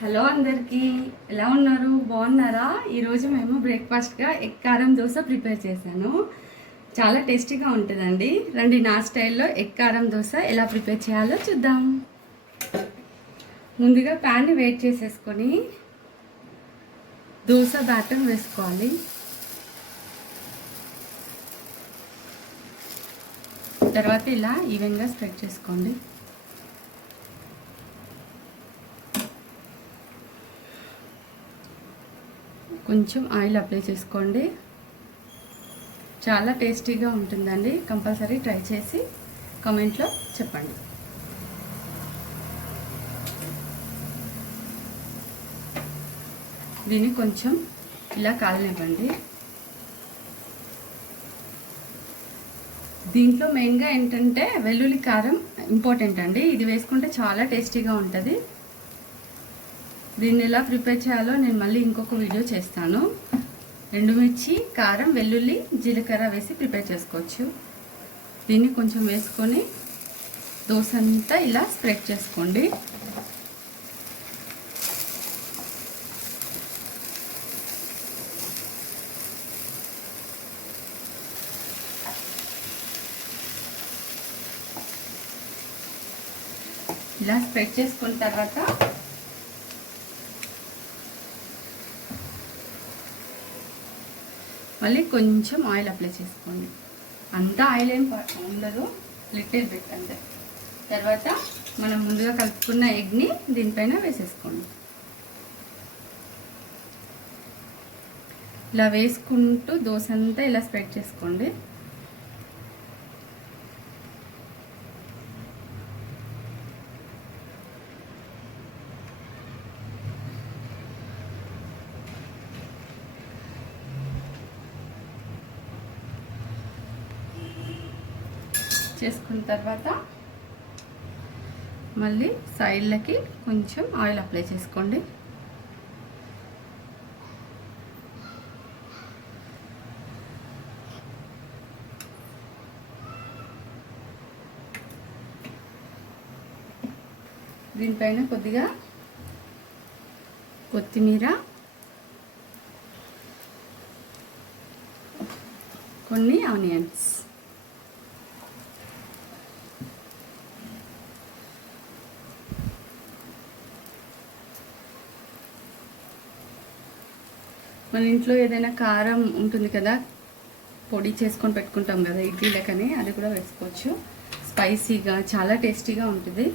Hello అందరికీ, ఎలా ఉన్నారు? బాగున్నారా? ఈరోజు మేము బ్రేక్ఫాస్ట్గా ఎగ్ కారం దోశ ప్రిపేర్ చేశాను. చాలా టేస్టీగా ఉంటుందండి. రండి, నా స్టైల్లో ఎగ్ కారం దోశ ఎలా ప్రిపేర్ చేయాలో చూద్దాం. ముందుగా ప్యాన్ని వేడి చేసేసుకొని దోశ బ్యాటర్ వేసుకోవాలి. తర్వాత ఇలా ఈవెన్గా స్ప్రెడ్ చేసుకోండి. కొంచెం ఆయిల్ అప్లై చేసుకోండి. చాలా టేస్టీగా ఉంటుందండి. కంపల్సరీ ట్రై చేసి కామెంట్లో చెప్పండి. దీన్ని కొంచెం ఇలా కాలనివ్వండి. దీంట్లో మెయిన్గా ఏంటంటే వెల్లుల్లి కారం ఇంపార్టెంట్ అండి. ఇది వేసుకుంటే చాలా టేస్టీగా ఉంటుంది. దీన్ని ఎలా ప్రిపేర్ చేయాలో నేను మళ్ళీ ఇంకొక వీడియో చేస్తాను. ఎండుమిర్చి, కారం, వెల్లుల్లి, జీలకర్ర వేసి ప్రిపేర్ చేసుకోవచ్చు. దీన్ని కొంచెం వేసుకొని దోశ అంతా ఇలా స్ప్రెడ్ చేసుకోండి. ఇలా స్ప్రెడ్ చేసుకున్న తర్వాత మళ్ళీ కొంచెం ఆయిల్ అప్లై చేసుకోండి. అంతా ఆయిల్ ఏం ఉండదు, లిటిల్ బిట్ అంతే. తర్వాత మనం ముందుగా కలుపుకున్న ఎగ్ని దీనిపైన వేసేసుకోండి. ఇలా వేసుకుంటూ దోశ అంతా ఇలా స్ప్రెడ్ చేసుకోండి. చేసుకున్న తర్వాత మళ్ళీ సైడ్లకి కొంచెం ఆయిల్ అప్లై చేసుకోండి. దీనిపైన కొద్దిగా కొత్తిమీర, కొన్ని ఆనియన్స్, మన ఇంట్లో ఏదైనా కారం ఉంటుంది కదా, పొడి చేసుకొని పెట్టుకుంటాం కదా ఇడ్లీలకని, అది కూడా వేసుకోవచ్చు. స్పైసీగా చాలా టేస్టీగా ఉంటుంది.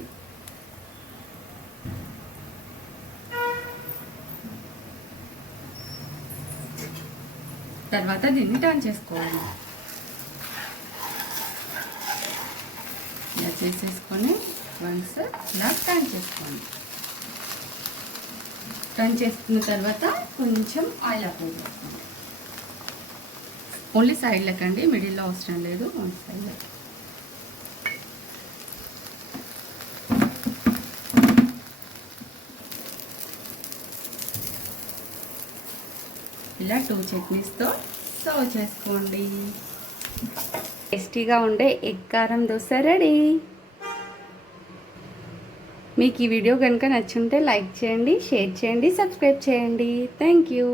తర్వాత దీన్ని టర్న్ చేసుకోవాలి. ఇలా చేసేసుకొని వన్స్ ఇలా టర్న్ చేసుకోండి. టర్న్ చేసుకున్న తర్వాత కొంచెం ఆయిల్ అప్లై చేసుకోండి. ఓన్లీ సైడ్లకండి, మిడిల్లో అవసరం లేదు, ఓన్లీ సైడ్లకి. ఇలా 2 చట్నీస్తో సర్వ్ చేసుకోండి. టేస్టీగా ఉండే ఎగ్ కారం దోశ రెడీ. మీకు ఈ వీడియో కనుక నచ్చుంటే లైక్ చేయండి, షేర్ చేయండి, సబ్స్క్రైబ్ చేయండి. Thank you.